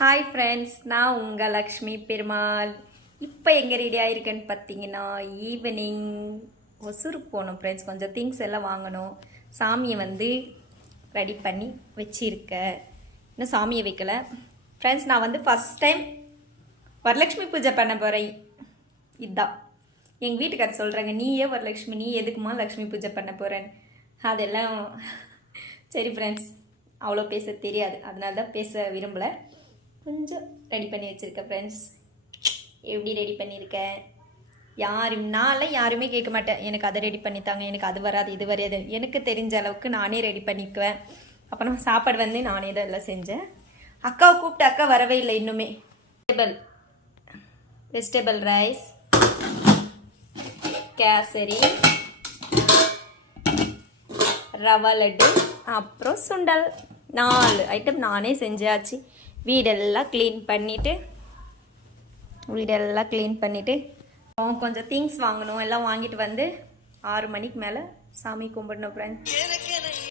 Hi friends, நான் உங்கள் லக்ஷ்மி பெருமாள். இப்போ எங்கே ரெடி ஆகிருக்கேன்னு பார்த்தீங்கன்னா, ஈவினிங் ஒசூருக்கு போகணும் ஃப்ரெண்ட்ஸ். கொஞ்சம் திங்ஸ் எல்லாம் வாங்கணும். சாமியை ரெடி பண்ணி வச்சிருக்கேன். இன்னும் சாமியை வைக்கல ஃப்ரெண்ட்ஸ். நான் ஃபஸ்ட் டைம் வரலட்சுமி பூஜை பண்ண போகிறேன். இதுதான் எங்கள் வீட்டுக்காரர் சொல்கிறாங்க, நீயே வரலட்சுமி, நீ எதுக்குமா லக்ஷ்மி பூஜை பண்ண போகிறேன்னு. அதெல்லாம் சரி ஃப்ரெண்ட்ஸ், அவ்வளோ பேச தெரியாது, அதனால தான் பேச விரும்பலை. கொஞ்சம் ரெடி பண்ணி வச்சுருக்கேன் ஃப்ரெண்ட்ஸ். எப்படி ரெடி பண்ணியிருக்கேன், யாருமே கேட்க மாட்டேன், எனக்கு அதை ரெடி பண்ணித்தாங்க, எனக்கு அது வராது இது வராது. எனக்கு தெரிஞ்ச அளவுக்கு நானே ரெடி பண்ணிக்குவேன். அப்புறம் சாப்பாடு நானே தான் எல்லாம் செஞ்சேன். அக்காவை கூப்பிட்டு அக்கா வரவே இல்லை இன்னுமே. வெஜிடபிள் ரைஸ், கேசரி, ரவா லட்டு, அப்புறம் சுண்டல், 4 ஐட்டம் நானே செஞ்சாச்சு. வீடெல்லாம் க்ளீன் பண்ணிவிட்டு கொஞ்சம் திங்ஸ் வாங்கணும். எல்லாம் வாங்கிட்டு 6 மணிக்கு மேலே சாமி கும்பிடணும் ஃப்ரெண்ட்.